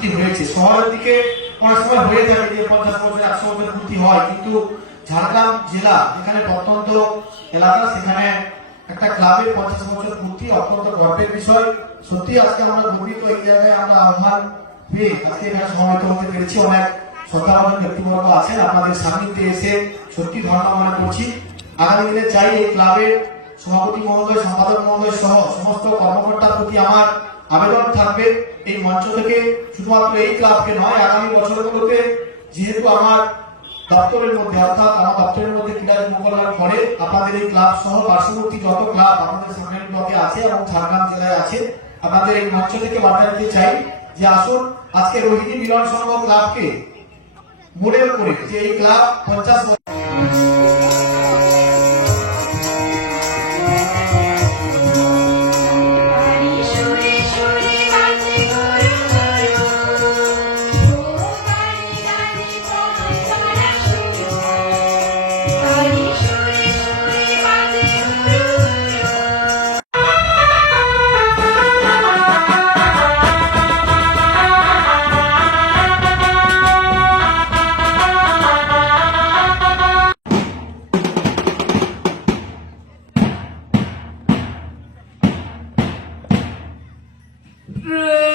থেকে অনেক সময় হয়ে থাকে যে পঞ্চাশ বছর একশো বছর পূর্তি হয়, কিন্তু ঝাড়গ্রাম জেলা, যেখানে প্রত্যন্ত এলাকা, সেখানে একটা ক্লাবের পঞ্চাশ বছর পূর্তি অত্যন্ত গর্বের বিষয়। সত্যি আজকে আমরা গর্বিত, এই জায়গায় আমরা আহ্বান পেয়ে আজকে এখানে সমাবেত হতে পেরেছি। অনেক শ্রদ্ধাভাজন ব্যক্তিবর্গ আছেন, আপনাদের সান্নিধ্যে এসে সত্যি ধর্ম মনে করছি। আগামী দিনে চাই এই ক্লাবের সভাপতি মহোদয়, সম্পাদক মহোদয় সহ সমস্ত কর্মকর্তার প্রতি আমার আবেদন থাকবে এই মঞ্চ থেকে। শুধুমাত্র এই ক্লাবকে নয়, আগামী বছরগুলোতে যেহেতু আমার দপ্তরের মধ্যে, অর্থাৎ আমার দপ্তরের মধ্যে ক্রীড়া কল্যাণ করে আপনাদের এই ক্লাব সহ পার্শ্ববর্তী যত ক্লাব আমাদের সামনের ব্লকে আছে এবং ঝাড়গ্রাম জেলায় আছে, আপনাদের এই মঞ্চ থেকে বার্তা দিতে চাই যে আসুন, আজকে রোহিণী মিলন সংঘ ক্লাবকে মডেল করে যে এই ক্লাব পঞ্চাশ True.